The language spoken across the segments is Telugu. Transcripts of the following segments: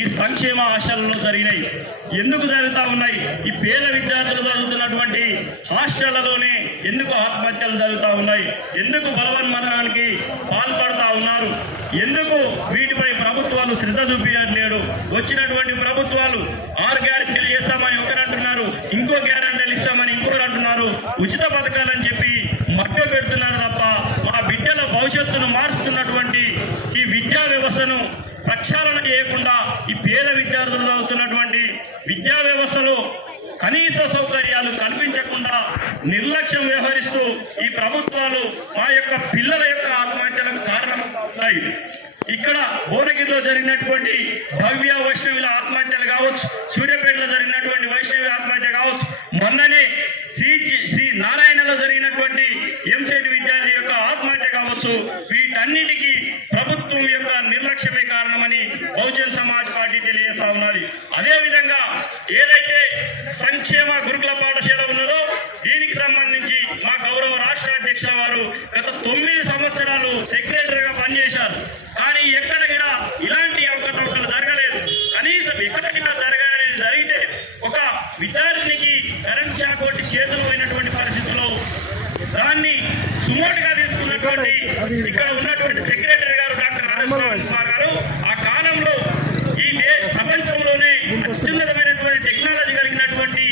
ఈ సంక్షేమ ఆశలలో జరిగినాయి. ఎందుకు జరుగుతూ ఉన్నాయి? ఈ పేద విద్యార్థులు చదువుతున్నటువంటి హాస్టళ్లలోనే ఎందుకు ఆత్మహత్యలు జరుగుతూ ఉన్నాయి? ఎందుకు బలవన్మరణానికి పాల్పడుతూ ఉన్నారు? ఎందుకు వీటిపై ప్రభుత్వాలు శ్రద్ధ చూపించట్లేడు? వచ్చినటువంటి ప్రభుత్వాలు 6 గ్యారెంటీలు చేస్తామని ఒకరు అంటున్నారు, ఇంకో గ్యారెంటీలు ఇస్తామని ఇంకొకరు అంటున్నారు, ఉచిత పథకాలని చెప్పి మట్ట పెడుతున్నారు తప్ప మా బిడ్డల భవిష్యత్తును మారుస్తున్నటువంటి ఈ విద్యా వ్యవస్థను ప్రక్షాళన చేయకుండా ఈ పేద విద్యార్థులు చదువుతున్నటువంటి విద్యా వ్యవస్థలో కనీస సౌకర్యాలు కల్పించకుండా నిర్లక్ష్యం వ్యవహరిస్తూ ఈ ప్రభుత్వాలు మా యొక్క పిల్లల యొక్క ఆత్మహత్యలకు కారణమవుతాయి. ఇక్కడ భువనగిరిలో జరిగినటువంటి భవ్య వైష్ణవుల ఆత్మహత్యలు కావచ్చు, సూర్యాపేటలో జరిగినటువంటి వైష్ణవి ఆత్మహత్య కావచ్చు, మొన్ననే శ్రీ నారాయణలో జరిగినటువంటి ఎంసెట్ విద్యార్థి యొక్క ఆత్మహత్య కావచ్చు, వీటన్నిటికీ ప్రభుత్వం యొక్క నిర్లక్ష్యమే కారణమని బహుజన్ సమాజ్ పార్టీ తెలియజేస్తా ఉన్నది. అదేవిధంగా ఏదైతే సంక్షేమ గురుకుల పాఠశాల ఉన్నదో దీనికి సంబంధించి మా గౌరవ రాష్ట్ర అధ్యక్షుల వారు గత 9 సంవత్సరాలు సెక్రటరీగా పనిచేశారు. కానీ ఎక్కడ కూడా ఇలాంటి అవకతవకలు జరగలేదు. కనీసం ఎక్కడికైనా జరిగితే ఒక విద్యార్థినికి కరెంట్ షాక్ కొట్టి చేతులు పోయినటువంటి పరిస్థితుల్లో దాన్ని సుమోటుగా తీసుకున్నటువంటి ఇక్కడ ఉన్నటువంటి సెక్రటరీ గారు డాక్టర్ ఆర్ఎస్ కుమార్ గారు ఆ కాలంలో ఈ ప్రపంచంలోనే అత్యున్నతమైనటువంటి టెక్నాలజీ కలిగినటువంటి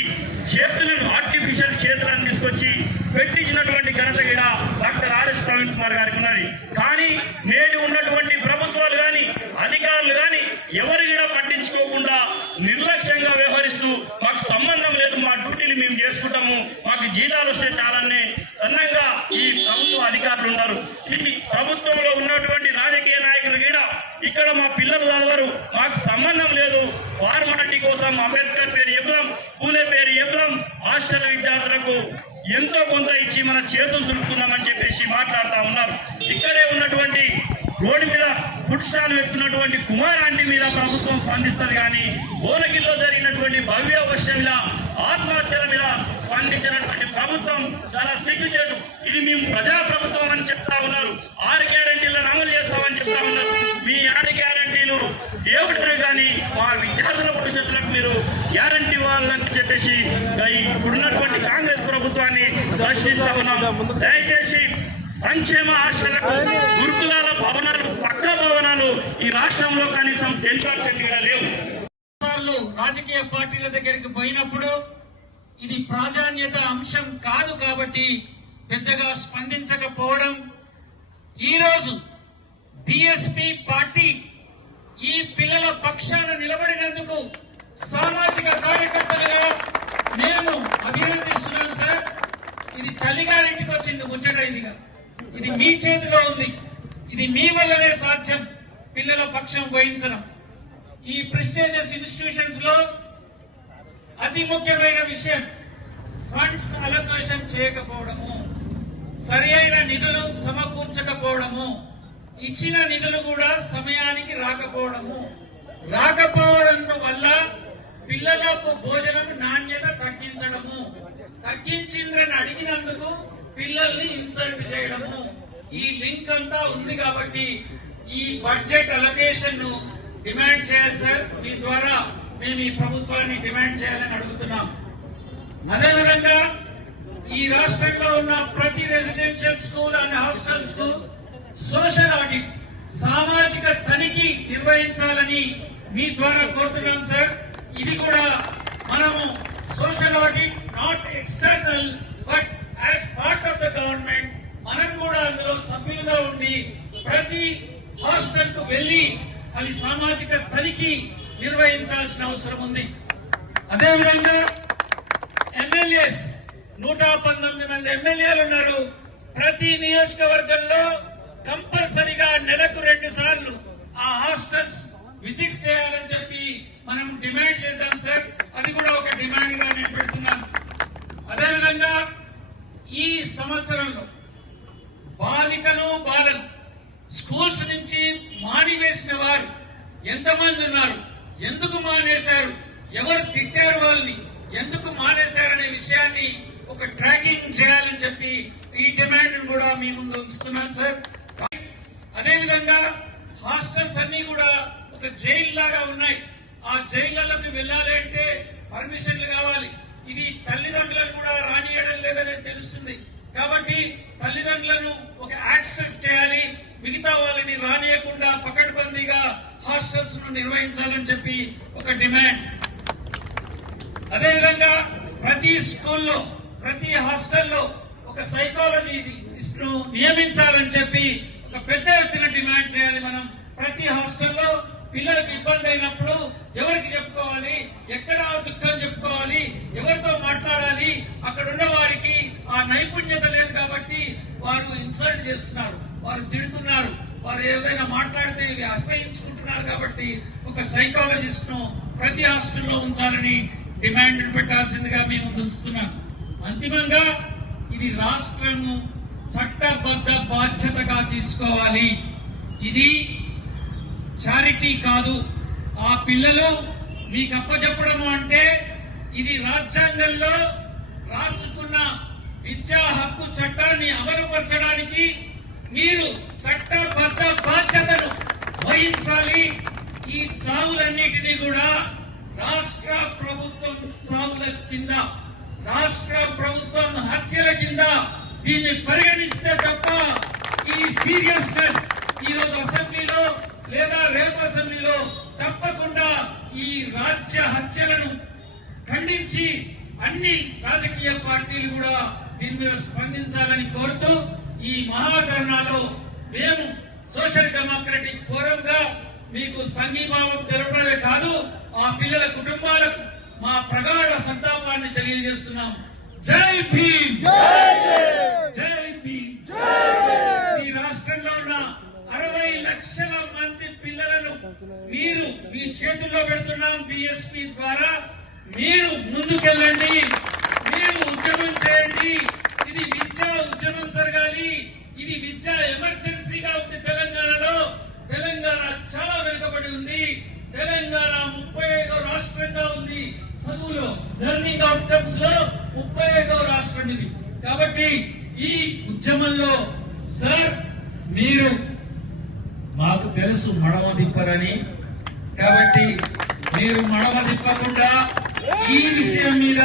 చేతులను ఆర్టిఫిషియల్ చేతులను తీసుకొచ్చి పెట్టించినటువంటి ఘనత కూడా డాక్టర్ ఆర్ఎస్ ప్రవీణ్ కుమార్ గారికి ఉన్నది. కానీ నేడు ఉన్నటువంటి ప్రభుత్వాలు కానీ అధికారులు కానీ ఎవరు కూడా పట్టించుకోకుండా నిర్లక్ష్యంగా వ్యవహరిస్తూ మాకు సంబంధం లేదు, మా డ్యూటీలు మేము చేసుకుంటాము, మాకు జీతాలు వస్తే చాలనే సన్నంగా ఈ ప్రభుత్వ అధికారులు ఉన్నారు. ఇది ప్రభుత్వంలో ఉన్నటువంటి రాజకీయ నాయకులు కూడా ఇక్కడ మా పిల్లలు చదవరు, మాకు సంబంధం లేదు, ఫార్మాలిటీ కోసం అంబేద్కర్ పేరు చెప్దాం, పూలే పేరు చెప్దాం, హాస్టల్ విద్యార్థులకు ఎంతో కొంత ఇచ్చి మన చేతులు దులుపుకుందామని చెప్పేసి మాట్లాడుతూ ఉన్నారు. ఇక్కడే ఉన్నటువంటి రోడ్డు మీద ఫుడ్ స్టాల్ పెట్టుకున్నటువంటి కుమార్ ఆంటీ మీద ప్రభుత్వం స్పందిస్తుంది కానీ భువనగిరిలో జరిగినటువంటి భవ్య వైష్ణవుల ఆత్మహత్యల మీద స్పందించినటువంటి ప్రభుత్వం చాలా సిగ్గుచేటు. ఇది మేము ప్రజాప్రభుత్వం అని చెప్తా ఉన్నారు, 6 గ్యారెంటీలను అమలు చేస్తామని చెప్తా ఉన్నారు. మీ 6 గ్యారెంటీలు ఏమిటారు కానీ మా విద్యార్థుల భవిష్యత్తులకు మీరు గ్యారెంటీ ఇవ్వాలని చెప్పేసి ఇప్పుడున్నటువంటి కాంగ్రెస్ ప్రభుత్వాన్ని ప్రశ్నిస్తా ఉన్నాం. దయచేసి సంక్షేమ హాస్టళ్లకు గురుకులాల భవనాలు పక్క భవనాలు ఈ రాష్ట్రంలో కనీసం 10% కూడా లేవు. రాజకీయ పార్టీల దగ్గరికి పోయినప్పుడు ఇది ప్రాధాన్యత అంశం కాదు కాబట్టి పెద్దగా స్పందించకపోవడం, ఈరోజు బీఎస్పీ పార్టీ ఈ పిల్లల పక్షాన నిలబడినందుకు సామాజిక కార్యకర్తలుగా నేను అభినందిస్తున్నాను సార్. ఇది తల్లిగారింటికి వచ్చింది ముచ్చట, ఇది మీ చేతిలో ఉంది, ఇది మీ వల్లనే సాధ్యం పిల్లల పక్షం వహించడం. ఈ ప్రెస్టీజియస్ ఇన్స్టిట్యూషన్స్ లో అతి ముఖ్యమైన విషయం ఫండ్స్ అలొకేషన్ చేయకపోవడము, సరి అయిన నిధులు సమకూర్చకపోవడము, ఇచ్చిన నిధులు కూడా సమయానికి రాకపోవడం వల్ల పిల్లలకు భోజనం నాణ్యత తగ్గించిందని అడిగినందుకు పిల్లల్ని ఇన్సల్ట్ చేయడము, ఈ లింక్ అంతా ఉంది. కాబట్టి ఈ బడ్జెట్ అలొకేషన్ ను డిమాండ్ చేయాలి సార్. మీ ద్వారా మేము ఈ ప్రభుత్వాన్ని డిమాండ్ చేయాలని అడుగుతున్నాం. అదేవిధంగా ఈ ఈ రాష్ట్రంలో ఉన్న ప్రతి రెసిడెన్షియల్ స్కూల్ అండ్ హాస్టల్స్ కు సోషల్ ఆడిట్, సామాజిక తనిఖీ నిర్వహించాలని మీ ద్వారా కోరుతున్నాం సార్. ఇది కూడా మనము social audit not external but as part of the government మనం కూడా అందులో సభ్యులుగా ఉండి ప్రతి హాస్టల్ కు వెళ్లి అది సామాజిక తనిఖీ నిర్వహించాల్సిన అవసరం ఉంది. అదేవిధంగా ఎమ్మెల్యేస్ 119 మంది ఎమ్మెల్యేలు ఉన్నారు. ప్రతి నియోజకవర్గంలో కంపల్సరిగా నెలకు 2 సార్లు ఆ హాస్టల్స్ విజిట్ చేయాలని చెప్పి మనం డిమాండ్ చేద్దాం సార్. అది కూడా ఒక డిమాండ్ గా నేను పెడుతున్నాను. అదేవిధంగా ఈ సంవత్సరంలో బాలికలు బాలలు స్కూల్స్ నుంచి మానివేసిన వారు ఎంతమంది ఉన్నారు, ఎందుకు మానేశారు, ఎవరు తిట్టారు వాళ్ళని, ఎందుకు మానేశారనే విషయాన్ని ఒక ట్రాకింగ్ చేయాలని చెప్పి ఈ డిమాండ్ కూడా మీ ముందు ఉంచుతున్నాను సార్. అదేవిధంగా హాస్టల్స్ అన్ని కూడా ఒక జైలు లాగా ఉన్నాయి. ఆ జైళ్లలోకి వెళ్ళాలి అంటే పర్మిషన్లు కావాలి. ఇది తల్లిదండ్రులను కూడా రానియడం లేదని తెలుస్తుంది. కాబట్టి తల్లిదండ్రులను ఒక యాక్సెస్ చేయాలి, మిగతా వాళ్ళని రానియకుండా పకడ్బందీగా హాస్టల్స్ ను నిర్వహించాలని చెప్పి ఒక డిమాండ్. అదేవిధంగా ప్రతి స్కూల్లో ప్రతి హాస్టల్లో ఒక సైకాలజిస్ట్ ను నియమించాలని చెప్పి ఒక పెద్ద ఎత్తున డిమాండ్ చేయాలి. మనం ప్రతి హాస్టల్లో పిల్లలకు ఇబ్బంది అయినప్పుడు ఎవరికి చెప్పుకోవాలి, ఎక్కడ దుఃఖం చెప్పుకోవాలి, ఎవరితో మాట్లాడాలి, అక్కడ ఉన్న వారికి ఆ నైపుణ్యత లేదు కాబట్టి వారు ఇన్సల్ట్ చేస్తున్నారు, వారు తిడుతున్నారు, వారు ఏదైనా మాట్లాడితే అసహించుకుంటున్నారు. కాబట్టి ఒక సైకాలజిస్ట్ ను ప్రతి హాస్టల్లో ఉంచాలని డిమాండ్ పెట్టాల్సిందిగా మేము ముందు ఉంచుతున్నాం. అంతిమంగా ఇది రాష్ట్రము చట్టబద్ధ బాధ్యతగా తీసుకోవాలి. ఇది చారిటీ కాదు. ఆ పిల్లలు మీకు అప్పచెప్పడము అంటే ఇది రాజ్యాంగంలో రాసుకున్న విద్యా హక్కు చట్టాన్ని అమలుపరచడానికి మీరు చట్టబద్ధ బాధ్యతను వహించాలి. ఈ చావులన్నిటినీ కూడా రాష్ట్ర ప్రభుత్వం చావుల కింద, రాష్ట్ర ప్రభుత్వం హత్యల కింద దీన్ని పరిగణిస్తే తప్ప ఈ సీరియస్నెస్ ఈ రోజు అసెంబ్లీలో లేదా రేపు అసెంబ్లీలో తప్పకుండా ఈ రాజ్య హత్యలను ఖండించి అన్ని రాజకీయ పార్టీలు కూడా దీని మీద స్పందించాలని కోరుతూ ఈ మహాధర్నాలో మేము సోషల్ డెమోక్రటిక్ ఫోరం గా మీకు సంఘీభావం తెలపడమే కాదు, ఆ పిల్లల కుటుంబాలకు మా ప్రగాఢ సంతాపాన్ని తెలియజేస్తున్నాం. జై భీమ్, జై భీమ్. ఈ రాష్ట్రంలో ఉన్న 60 లక్షల మంది పిల్లలను మీరు మీ చేతుల్లో పెడుతున్నాం. బిఎస్పీ ద్వారా మీరు ముందుకెళ్ళండి, మీరు ఉద్యమం చేయండి. ఇది విద్యా ఉద్యమం జరగాలి. ఇది విద్యా ఎమర్జెన్సీగా ఉంది తెలంగాణలో. తెలంగాణ చాలా వెనుకబడి ఉంది. తెలంగాణ 35వ రాష్ట్రంగా ఉంది. చదువులో లెర్నింగ్ అవుట్కమ్స్ లో 35వ రాష్ట్రం ఇది. కాబట్టి ఈ ఉద్యమంలో సార్ మీరు మాకు తెలుసు మడమ దిప్పరని, కాబట్టి మీరు మడమ దిప్పకుండా ఈ విషయం మీద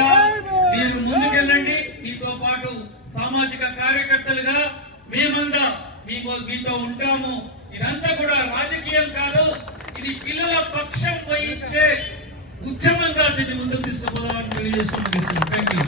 మీరు ముందుకెళ్ళండి. మీతో పాటు సామాజిక కార్యకర్తలుగా మేమంతా మీతో ఉంటాము. ఇదంతా కూడా రాజకీయం కాదు, ఇది పిల్లల పక్షం వహించే ఉద్యమంగా దీన్ని ముందుకు తీసుకుపోదామని తెలియజేస్తూ ముగిస్తున్నాను. Thank you.